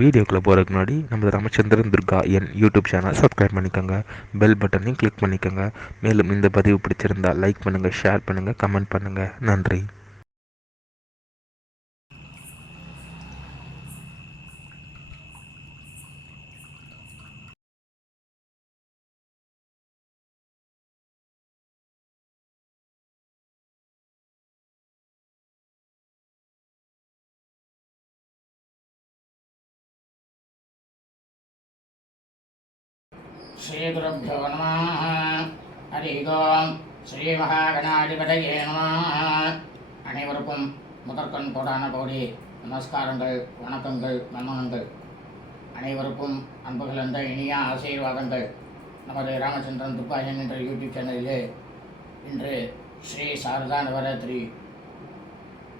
வீடியோக்குள்ளே போகிறதுக்கு முன்னாடி நம்ம ராமச்சந்திரன் துர்கா என் யூடியூப் சேனல் சப்ஸ்கிரைப் பண்ணிக்கோங்க, பெல் பட்டனையும் கிளிக் பண்ணிக்கோங்க. மேலும் இந்த பதிவு பிடிச்சிருந்தால் லைக் பண்ணுங்கள், ஷேர் பண்ணுங்கள், கமெண்ட் பண்ணுங்கள். நன்றி. श्रीगुरुभ्यो नमः. हरि ओम. ஸ்ரீ மகாகணாதிபதியே நமः. அனைவருக்கும் முதற்கண் கோடான கோடி நமஸ்காரங்கள், வணக்கங்கள், வந்தனங்கள். அனைவருக்கும் அன்பு கலந்த இனிய ஆசீர்வாதங்கள். நமது ராமச்சந்திரன் துர்காயன் என்ற யூடியூப் சேனலிலே இன்று ஸ்ரீ சாரதா நவராத்திரி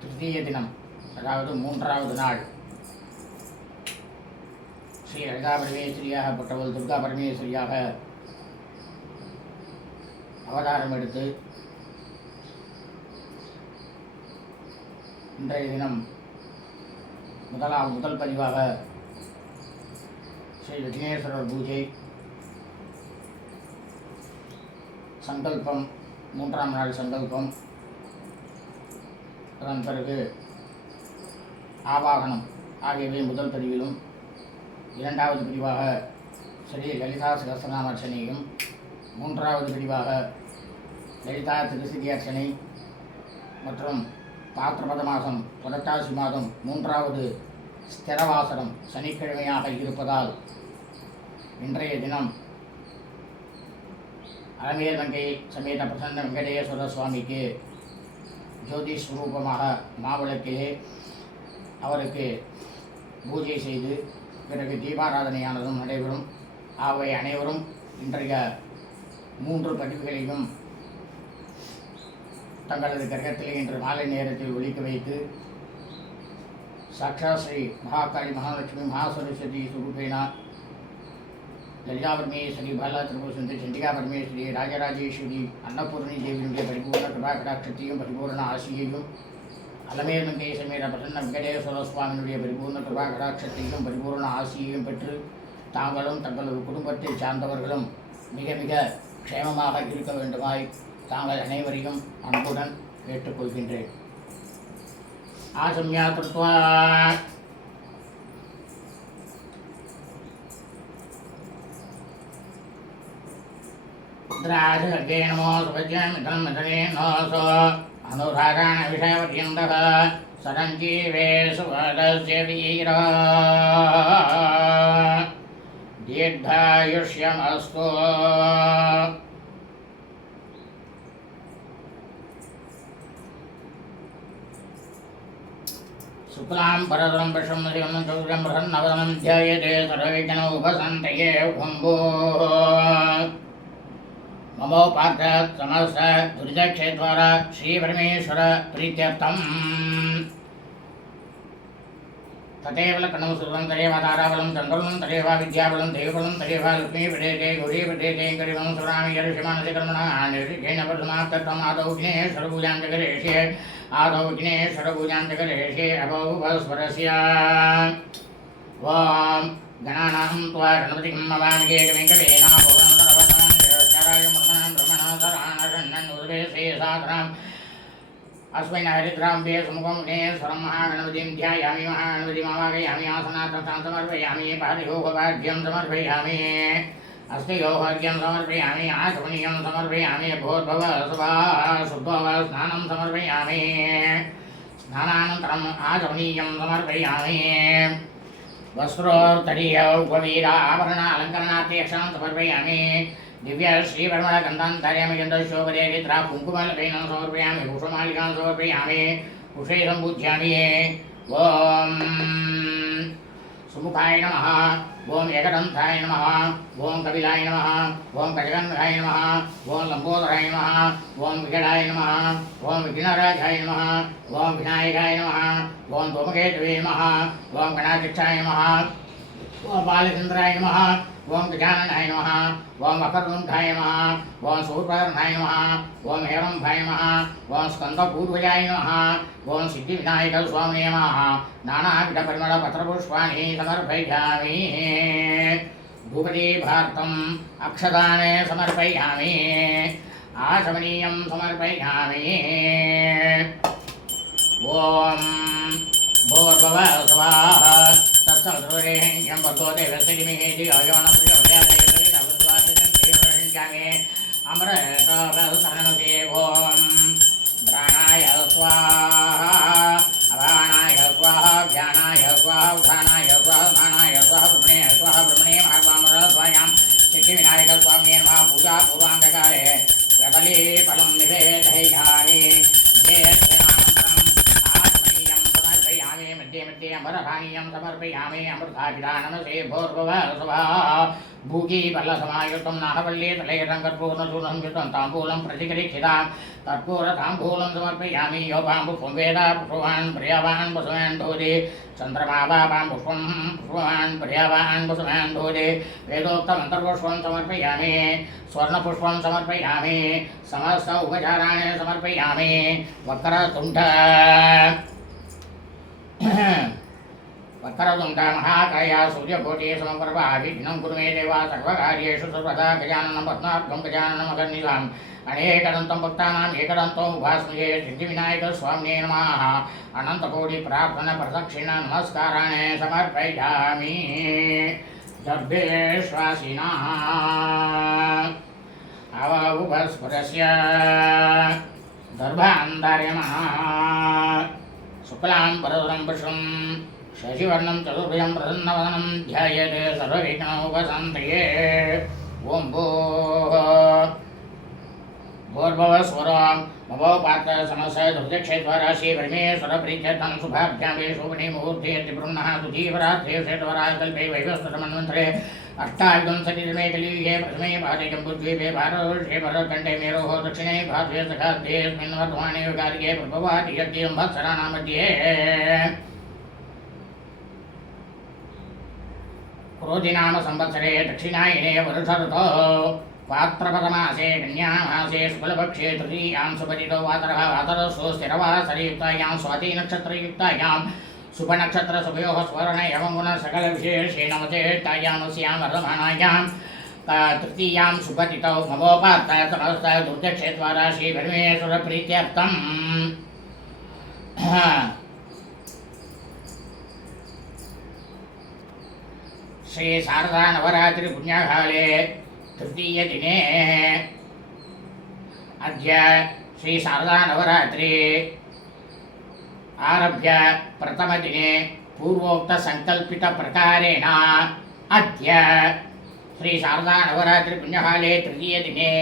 திருத்தீய தினம், அதாவது மூன்றாவது நாள், ஸ்ரீ லலிதா பரமேஸ்வரியாகப்பட்டவள் துர்கா பரமேஸ்வரியாக அவதாரம் எடுத்து இன்றைய தினம் முதல் பதிவாக ஸ்ரீ விக்னேஸ்வரர் பூஜை, சங்கல்பம், மூன்றாம் நாள் சங்கல்பம், அதன் பிறகு ஆவாகனம் ஆகியவை முதல் பதிவிலும், இரண்டாவது பிரிவாக ஸ்ரீ லலிதா சகஸ்ரநாம அர்ச்சனையும், மூன்றாவது பிரிவாக லலிதா திருசிதி அர்ச்சனை மற்றும் பாத்திரபத மாதம் புரட்டாசி மாதம் மூன்றாவது ஸ்திரவாசனம் சனிக்கிழமையாக இருப்பதால் இன்றைய தினம் அலமேல் மங்கை சமேத பிரசன்ன வெங்கடேஸ்வர சுவாமிக்கு ஜோதி ஸ்வரூபமாக மாவிளக்கிலே அவருக்கு பூஜை செய்து பிறகு தீபாராதனையானதும் நடைபெறும். அவை அனைவரும் இன்றைய 3 பதிவுகளையும் தங்களது கிரகத்திலே இன்று மாலை நேரத்தில் ஒலிக்க வைத்து சாட்சா ஸ்ரீ மகாகாளி மகாலட்சுமி மகாசரஸ்வதி சுரூபேனா லலிதா பரமேஸ்வரி, பாலா திரிபுர சுந்தரி, சண்டிகா பரமேஸ்வரி, ராஜராஜேஸ்வரி, அன்னபூர்ணி தேவியினுடைய பரிபூர்ண கிருபா கடாட்சத்தையும் பரிபூர்ண ஆசியையும், அலமேல் மங்கை சமேத பிரசன்ன வெங்கடேஸ்வர சுவாமியினுடைய பரிபூர்ண கிருபா கடாட்சத்தையும் பரிபூர்ண ஆசியையும் பெற்று தாங்களும் தங்களது குடும்பத்தை சார்ந்தவர்களும் மிக மிக க்ஷேமமாக இருக்க வேண்டுமாய் தாங்கள் அனைவரையும் அன்புடன் கேட்டுக்கொள்கின்றேன். ஆசம்யா கிருத்வா ருத்ராஜே நமோ சுபஜ்யம் மிதனம் மிதனே நோசோ அனுராகாண விஷயவர்யந்தः சரஞ்சீவே சுவதஸ்ய வீரா தீர்காயுஷ்யமஸ்து. சுக்லாம் பரதரம் விஷம் சிவம் சௌரம் பிரசன்னவதனம் த்யாயதே சர்வவிக்ன உபசந்தயே கும்போ. மமோபார்த்தாத் சமஸ்த துரிதக்ஷேத்வாரா ஸ்ரீ பரமேஸ்வர பிரீத்யர்த்தம் ததேவ லக்னம் சுர்வம் ததேவ தாராபலம் சந்திரபலம் ததேவ வித்யாபலம் தெய்வபலம் ததேவ லக்ஷ்மீ படேதே கௌரி படேதே கரிவம் சுராமி யர்ஷிமானசி கர்மணா நிர்விகேன பரமார்த்தம் ஆதௌ விக்னேஸ்வர பூஜாம் ஜகரேஷே ஆதௌ விக்னேஸ்வர பூஜாம் ஜகரேஷே அபௌ பரஸ்பரஸ்ய. ஓம் கணானாம் த்வா கணபதிம் மவாமிகே கவிங்கவேனா புவனந்தரவதாம் யஸ்கராயம் பிரம்மணம் பிரம்மணோதராணரண்ணன் உதவே சாதனம் अस्मै हरिद्राम्बे सुमुखं विघ्नेश्वरं महागणपतिं ध्यायामि. महागणपतिम् आवाहयामि, आसनार्थं समर्पयामि, पारिभोगवाद्यं समर्पयामि, हस्तयोगवाद्यं समर्पयामि, आचमनीयं समर्पयामि, भूर्भुवस्सुभः शुद्धः स्नानं समर्पयामि, स्नानानन्तरम् आचमनीयं समर्पयामि, वस्त्रोत्तरीयौपवीरा आभरणालङ्करणार्थेक्षं समर्पयामि, दिव्य श्री परमण गंधान धारयामि, गंधशोभरे वित्रा कुंकुमलपेनं समर्पयामि, कुसुमालिकां समर्पयामि, कुशे सम्पूज्यामि. ओम सुमुखाय नमः, ओम एकदंताय नमः, ओम कपिलाय नमः, ओम गजगन्धाय नमः, ओम लंबोदराय नमः, ओम विकटाय नमः, ओम विघ्नराजाय नमः, ओम विनायकाय नमः, ओम धूमकेतवे नमः, ओम गणाध्यक्षाय नमः, ओम बालचंद्राय नमः। ओम गजाननाय नमः। ओम वक्रतुंडाय नमः। ओम सूर्यप्रभनाय नमः। ओम हेरंभाय नमः। ओम स्कंदपूर्वजाय नमः। ओम सिद्धिविनायक स्वामिने नमः। नानाविधपरिमलपत्रपुष्पाणि समर्पयामि। भूपति भारतम् अक्षदाने समर्पयामि। आचमनीयं समर्पयामि। ओम भूर्भुवः स्वाहा तत्सवितुर्वरेण्यं भर्गो देवस्य धीमहि धियो यो नः प्रचोदयात्। अमृतकलशरणसे ओम प्राणाय स्वाहा अपानाय स्वाहा व्यानाय स्वाहा उद्धानाय स्वाहा धानाय स्वाहा ब्रह्मणे स्वाहा ब्रह्मणे महात्मामृतस्वायां सिद्धिविनायक स्वामिने नमः। पूजा पूर्वाङ्गकाले प्रबले फलं निवेदयामि। मध्ये मध्ये अमरपानीयं समर्पयामि। अमृताभिधानमसे भूर्भुवः स्वः भूगी बलसमायुतं नाहवल्ली तलेरं कर्पूर्णचूर्णं युतं ताम्बूलं प्रतिगृहीतां कर्पूरताम्बूलं समर्पयामि। यो पाम्बुष्पं वेद पुष्पवान् प्रियवान् वसुवान् भवति। चन्द्रमा वा पाम्बुष्पं पुष्पवान् प्रियवान् वसुवान् भवति। वेदोक्तमन्तर्पुष्पं समर्पयामि। स्वर्णपुष्पं समर्पयामि। समस्त उपचाराणि समर्पयामि। वक्रतुण्ड वक्रतुण्ड महाकाय सूर्यकोटि समप्रभा विघ्नं कुरु मे देवा सर्वकार्येषु सर्वदा। गजाननं पद्मार्कं गजाननमगर्निशाम् अनेकदन्तं भक्तानाम् एकदन्तम् उपास्महे। सिद्धिविनायकस्वामिने नमः। अनन्तकोटिप्रार्थनाप्रदक्षिणा नमस्काराणि समर्पयामि। गर्भेश्वासिनः अवउपस्फुरस्य गर्भान्धार्यमः। शुक्लां वरदं विष्णुं शशिवर्णं चतुर्भुजं प्रसन्नवदनं ध्यायेत् सर्वविघ्नोपशान्तये। ओम भूर्भुवः स्वः ममो पात्र समस्य दुर्दक्षेद्वाराशि परमेश्वरप्रीत्यर्थं शुभाभ्यामे शोभने मुहूर्ते त्रिपुरुन्नः दुधीवरात्रे षड्वराः कल्पे वैवस्वतमन्वन्तरे अष्टाविंशतितमे कलियुगे प्रथमे पादे जम्बुद्वीपे भारतवर्षे भरतखण्डे मेरोः दक्षिणे भारते सखाद्येऽस्मिन् वर्तमाने युगादिके प्रभवाति यज्ञं वत्सराणां मध्ये। क्रोधिनाम संवत्सरे दक्षिणायने वर्षऋतौ पात्रपदमासे कन्यामासे शुक्लपक्षे तृतीयां सुपतितो वातरः वातरसु स्थिरवासरयुक्तायां स्वाति नक्षत्रयुक्तायां शुभनक्षत्र शुभयोः स्वर्ण एवं गुण सकल विशेषेण वचेष्टायामस्यां वर्धमानायां तृतीयां शुभतितौ ममोपात्ताय समस्ताय दुर्दक्षेद्वारा श्री परमेश्वरप्रीत्यर्थम् श्री शारदा नवरात्रि पुण्यकाले तृतीय दिने अद्य श्री शारदा नवरात्रि आरभ्य प्रथम दिने पूर्वोक्त संकल्पित प्रकारेण अद्य श्री शारदा नवरात्रि पुण्यकाले तृतीय दिने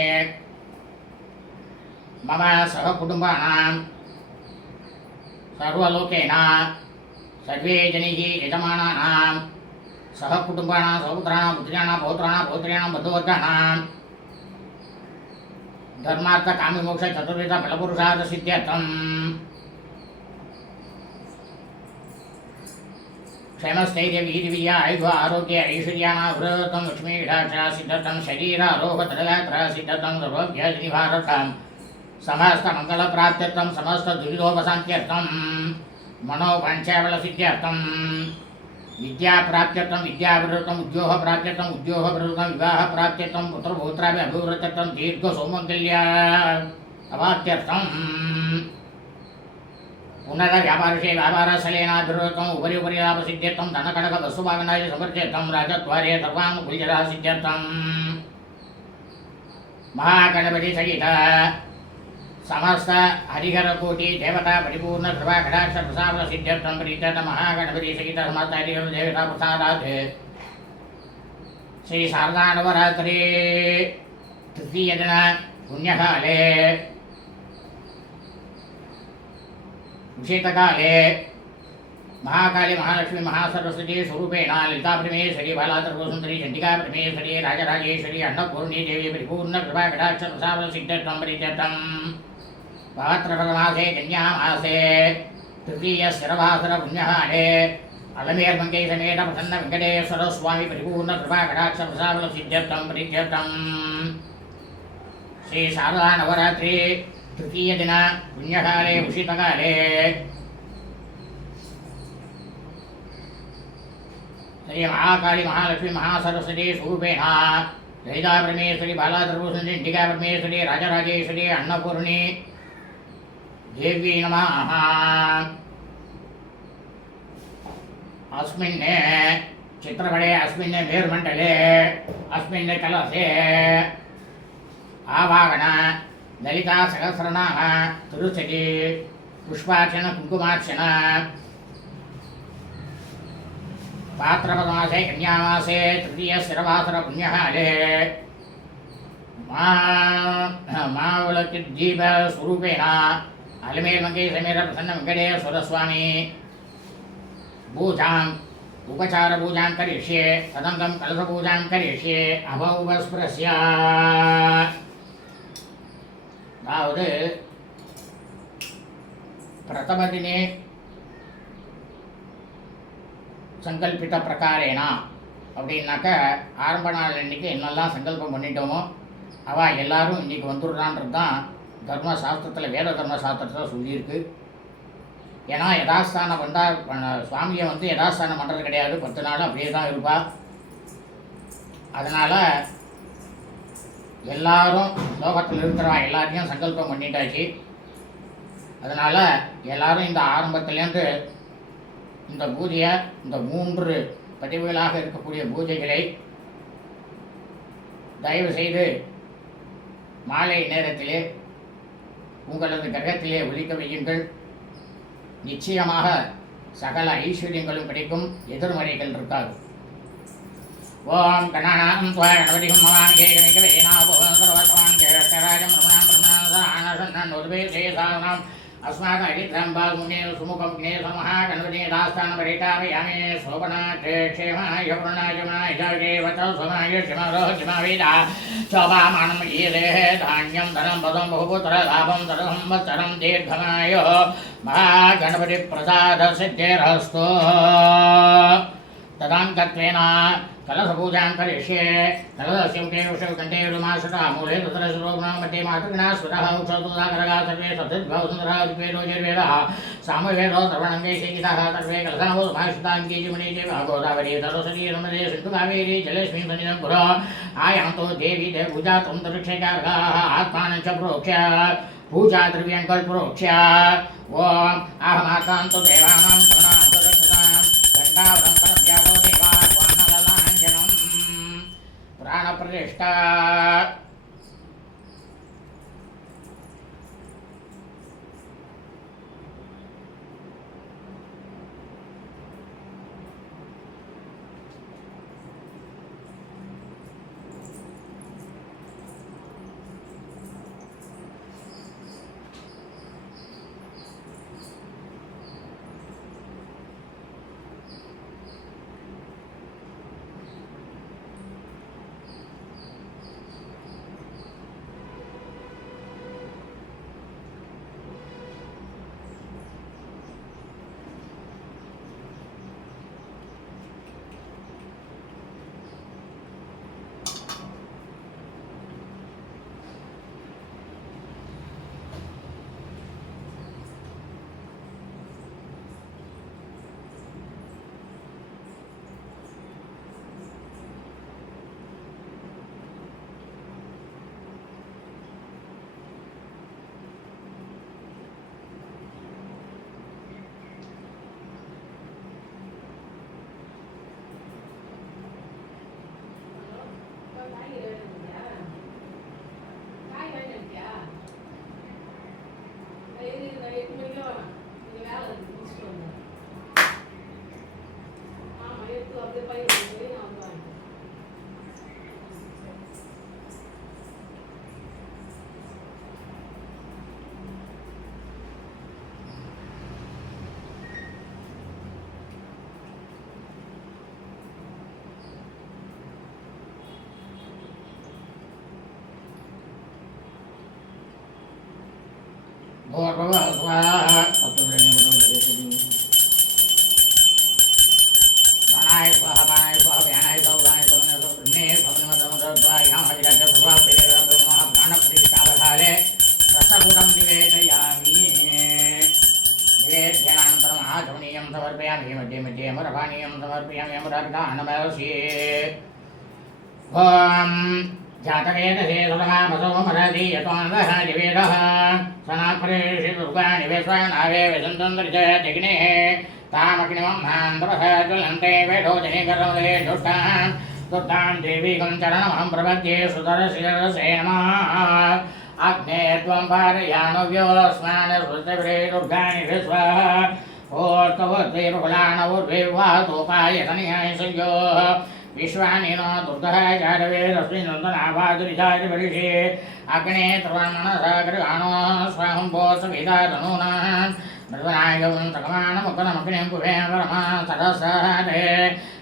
मम सहकुटुम्बानां सर्वलोकेन सर्वे जनैः यजमानानां सहकुटुम्बानां सहपुत्राणां पुत्र्याणां पौत्राणां पौत्र्याणां बन्धुवर्गाणां धर्मार्थ काममोक्ष चतुर्विध फलपुरुषार्थ सिद्ध्यर्थं क्षेमस्थैर्य वीर्यविजय आयुध आरोग्य ऐश्वर्याणावृतं लक्ष्मी कटाक्षा सिद्धर्थं शरीरारोग्यतरयात्रा सिद्धर्थं सर्वभ्यनिवारर्थं समस्त मंगलप्राप्त्यर्थं समस्त दुरितोपशान्त्यर्थं मनोवाञ्छाफलसिद्ध्यर्थं विद्याप्राप्त्यर्थं विद्याभिवृद्धम् उद्योगप्राप्त्यर्थम् उद्योगभिवृद्धं विवाहप्राप्त्यर्थं पुत्रपौत्राभिवृद्ध्यर्थं दीर्घसौमङ्गल्य अवाप्त्यर्थं उन्नत व्यापारशे व्यापारस्थलेनाभिवृद्धम् उपरि उपरि लाभसिद्ध्यर्थं धनकनक वस्तुभागनाय समृद्ध्यर्थं राजद्वारे सर्वानुकूल्यता सिद्ध्यर्थं महागणपति सहित समस्त हरिहरकोटि देवता परिपूर्ण कृपा कटाक्ष प्रसाद सिद्ध्यर्थं प्रीत्यर्थ महागणपति सहित समस्त हरिहर देवता प्रसादात् श्री शारदा नवरात्रि तृतीय दिन पुण्यकाले उषितकाले महाकाली महालक्ष्मी महासरस्वती स्वरूपेण ललिता परमेश्वरी बालात्रिपुरसुन्दरी चण्डिका परमेश्वरी राजराजेश्वरी अन्नपूर्णी देवी परिपूर्ण कृपा कटाक्ष प्रसाद सिद्ध्यर्थं प्रीत्यर्थं भाद्रपदमासे कन्यामासे तृतीय स्थिरवासर पुण्यकाले अलमेर मंगे समेत प्रसन्न वेंकटेश्वर स्वामी परिपूर्ण कृपा कटाक्ष प्रसाद सिद्ध्यर्थम प्रीत्यर्थम श्री शारदा नवरात्रि तृतीय दिन पुण्यकाले उषितकाले श्री महाकाली महालक्ष्मी महासरस्वती स्वरूपेण ललिता परमेश्वरी बाला त्रिपुरसुंदरी चंडिका परमेश्वरी राजराजेश्वरी अन्नपूर्णी देवी नमः। अस्मिन् चित्रपटे अस्मिन् मेरुमण्डले अस्मिन् कलशे आवाहन ललिता सहस्रनाम तिरुचति पुष्पार्चन कुङ्कुमार्चन भाद्रपदमासे कन्यामासे तृतीय स्थिरवासर पुण्यकाले मावलकिद्दीप स्वरूपेण अलमेल मंगे समेत प्रसन्न वेंकटेश्वर स्वामी पूजाम् उपचार पूजां करिष्ये तदङ्गं कलश पूजां करिष्ये अभौवस्पृश्य அதாவது பிரதம தினே சங்கல்பித்த பிரகாரேனா அப்படின்னாக்க ஆரம்ப நாள் அன்றைக்கி என்னெல்லாம் சங்கல்பம் பண்ணிட்டோமோ அவள் எல்லாரும் இன்றைக்கி வந்துடுறான்றது தான் தர்மசாஸ்திரத்தில் வேத தர்மசாஸ்திரத்தில் சொல்லியிருக்கு. ஏன்னா யதாஸ்தானம் வந்தால் சுவாமியை வந்து யதாஸ்தானம் பண்ணுறது கிடையாது, 10 நாள் அப்படியே தான் இருப்பாள். அதனால் எல்லாரும் லோகத்தில் இருக்கிறவா எல்லாத்தையும் சங்கல்பம் பண்ணிட்டாச்சு. அதனால் எல்லாரும் இந்த ஆரம்பத்துலேருந்து இந்த பூஜையை இந்த 3 பதிவுகளாக இருக்கக்கூடிய பூஜைகளை தயவு செய்து மாலை நேரத்திலே உங்களது கிரகத்திலே ஒலிக்க வையுங்கள். நிச்சயமாக சகல ஐஸ்வர்யங்களும் கிடைக்கும், எதிர்மறைகள் இருக்காது. ஓம் கணானாம் துவா கணபதிகம் மகான் கேகமிகவேனாபோசர்வத்வான் ஜெயராஜம் ரமணாம் ரமணாசன்னன் உதவே ஜெயசாதனம் अस्मात् अरित्रं बालमुने सुमुखं ज्ञेयसमः गणपति दास्तानपरितापयामि शोभनाट्ये क्षेमाय पूर्णायमाय जगदेवतः स्वमाय क्षमारोहिमावेदा शोभामानं ईदेः धान्यं धनं पदं बहुपुत्रलाभं सर्वसंवत्सरं दीर्घमायुः महागणपतिप्रसादसिद्धिरस्तु। तदाङ्कत्वेन कलशपूजां करिष्ये। कलशस्य मुखे कंठे रुमासुतः मूले तत्रस्वरूपं मध्ये मातृगणः स्फुटः उक्षोदुदाकरः सर्वे सद्भव सुन्दरः विद्वेदो निर्वेदः सामवेदो सर्वणङ्गे शेकितः सर्वे कलशनवो समाश्रिताङ्गीजिमणिदेव गोदावरी सरस्वती नर्मदे सिन्धु कावेरी जलेऽस्मिन् सन्निधं कुरु आयान्तो देवी पूजा त्वं तरुक्षकाः आत्मानं च प्रोक्ष्य पूजा द्रव्यं प्रोक्ष्य ओम आहमातान्तो देवानां गण्डावरं करव्यातो देवा प्राणप्रतिष्ठा। यमुराभिधानमसि ॐ जातवेदसे सुरमामसो मरति यतोऽन्वः दिवेदः सनापरेषि दुर्गाणि विश्वनावे विसन्तन्द्रिजयतिग्नेः तामग्निमह्नान्तपः ज्वलन्ते वेदोजने गर्वले दुष्टान् दुर्गां देवीकं चरणमहं प्रपद्ये सुदर्शिरसे नमः अग्ने त्वं पारयाणव्योऽस्मान् श्रुतिभ्रे दुर्गाणि विश्वः ओर्तवद्वे बहुलानवोर्वेवातोपाय तनयाय संयोः विश्वानि नो दुर्गः जातवेदस्मिन् नन्दनाभादुरिजातिपरिषे अग्ने त्वन्मनसा गृहाणो स्वाहम्भो सविता तनूनां मृदनायकं सकमानमुखनमग्निं कुभेन परमा सरसहते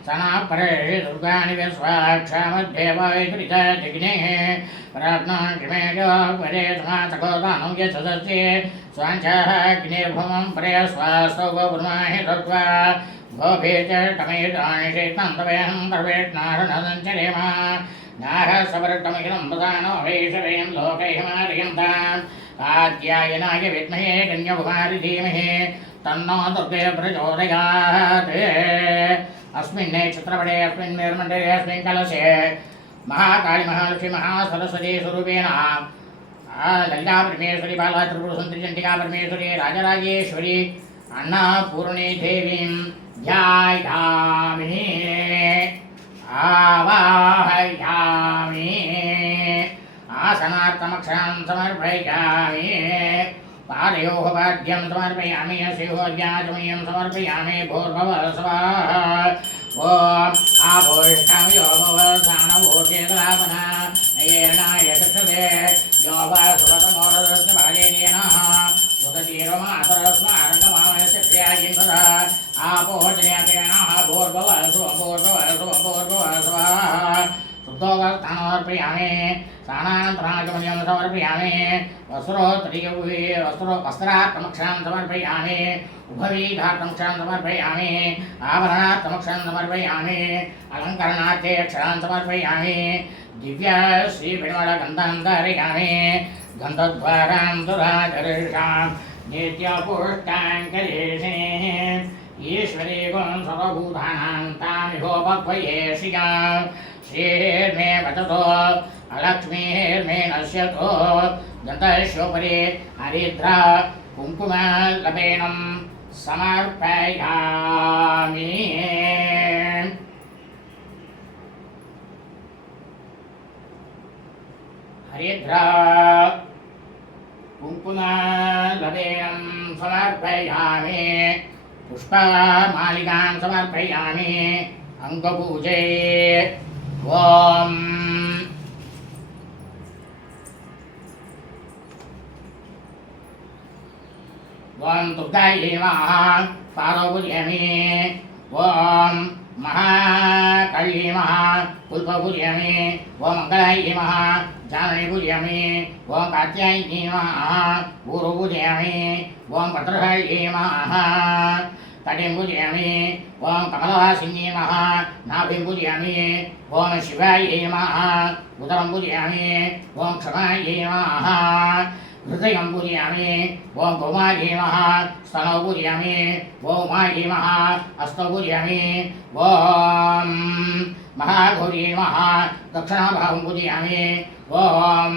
सनापरेषि दुर्गाणि विश्वाक्षामध्ये वायुरिजातिग्नेः रत्नाग्निमेजोपरे समासकोदानं यच्छदस्ये स्वाञ्चः अग्निर्भुवं परे स्वास्तौ ब्रह्माहि दत्त्वा गोभीर्चटमेतानि चैतन्तवेहं सर्वेष्णारणसञ्चरेम नाः सवर्तमिदं प्रधानो वैशवेयं लोकैहिमार्यं ताम् आद्यायनाय विद्महे कन्याकुमारी धीमहि तन्नो दुर्गे प्रचोदयात् अस्मिन् नक्षत्रपटे अस्मिन् निर्मण्डले अस्मिन् कलशे महाकाली महालक्ष्मी महासरस्वती स्वरूपेण ललिता परमेश्वरी बाला त्रिपुरसुन्दरी चण्डिका परमेश्वरी राजराजेश्वरी अन्नपूर्णी देवीं ध्यायामि आवाहयामि आसनार्थमक्षरां समर्पयामि पादयोः पाद्यं समर्पयामि शिवोद्याचमयं समर्पयामि भूर्भुवः स्वाहा ॐ आभूष्टं यो भवसानवोचेतरापना नयेनाय चक्षुषे यो वा सुभतमोरदस्य भागेनेनः उदतीरमातरस्मारकमामस्य क्रियाजिन्वरः आपोचनयतेनः भूर्भुवः स्वभूर्भुवः स्वभूर्भुवः स्वाहा शुद्धोगस्थानमर्पयामि स्नानानन्तरागमनीयं समर्पयामि वस्त्रार्थमक्षरां समर्पयामि उभवीधार्थमक्षरां समर्पयामि आभरणार्थमक्षरां समर्पयामि अलङ्करणार्थे अक्षरां समर्पयामि दिव्यश्रीपरिमलगन्धां धारयामि गन्धद्वारां दुराधर्षां नित्यपुष्टां कलेशे ईश्वरी गुं सर्वभूतानां तामिहोपक्वये श्रियां श्रीर्मे वदतो अलक्ष्मीर्मे नश्यतो दन्तस्योपरि हरिद्रा कुङ्कुमलपेनं समर्पयामि हरिद्रा कुङ्कुमलपेनं समर्पयामि पुष्पमालिकां समर्पयामि अङ्गपूजे ॐ दुर्गायै नमः पादौ पूजयामि ॐ महाकाल्यै नमः पुष्पं पूजयामि ॐ मङ्गलायै नमः जाननी पूजयामि ॐ कात्यायनी नमः ऊरु पूजयामि ॐ भद्रकाल्यै नमः तटिं पूजयामि ॐ कमलवासिन्यै नमः नाभिं पूजयामि ॐ शिवायै नमः उदरं पूजयामि ॐ क्षमायै नमः हृदयं पूजयामि ॐ कौमार्यै नमः स्तनौ पूजयामि ॐ उमायै नमः हस्तौ पूजयामि ॐ महाघोर्यै नमः दक्षिणाभागं पूजयामि ॐ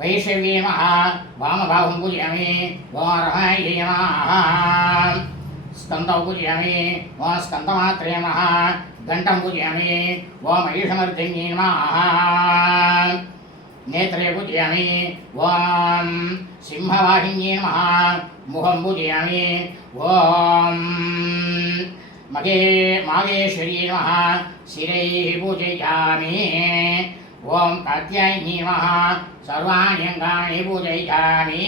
वैष्णव्यै नमः वामभागं पूजयामि ॐ रमायै नमः स्कन्दौ पूजयामि ॐ स्कन्दमात्रे नमः घण्टं पूजयामि ॐ महिषमर्दिन्यै नमः नेत्रे पूजयामि ॐ सिंहवाहिन्यै नमः मुखं पूजयामि ॐ मागेश्वर्यै नमः शिरैः पूजयामि ॐ कात्यायनी नमः सर्वाणि अङ्गानि पूजयामि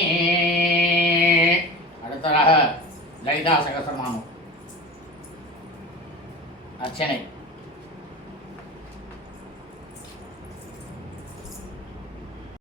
அடுத்ததாக லலிதா சகஸ்ரநாமம் அர்ச்சனை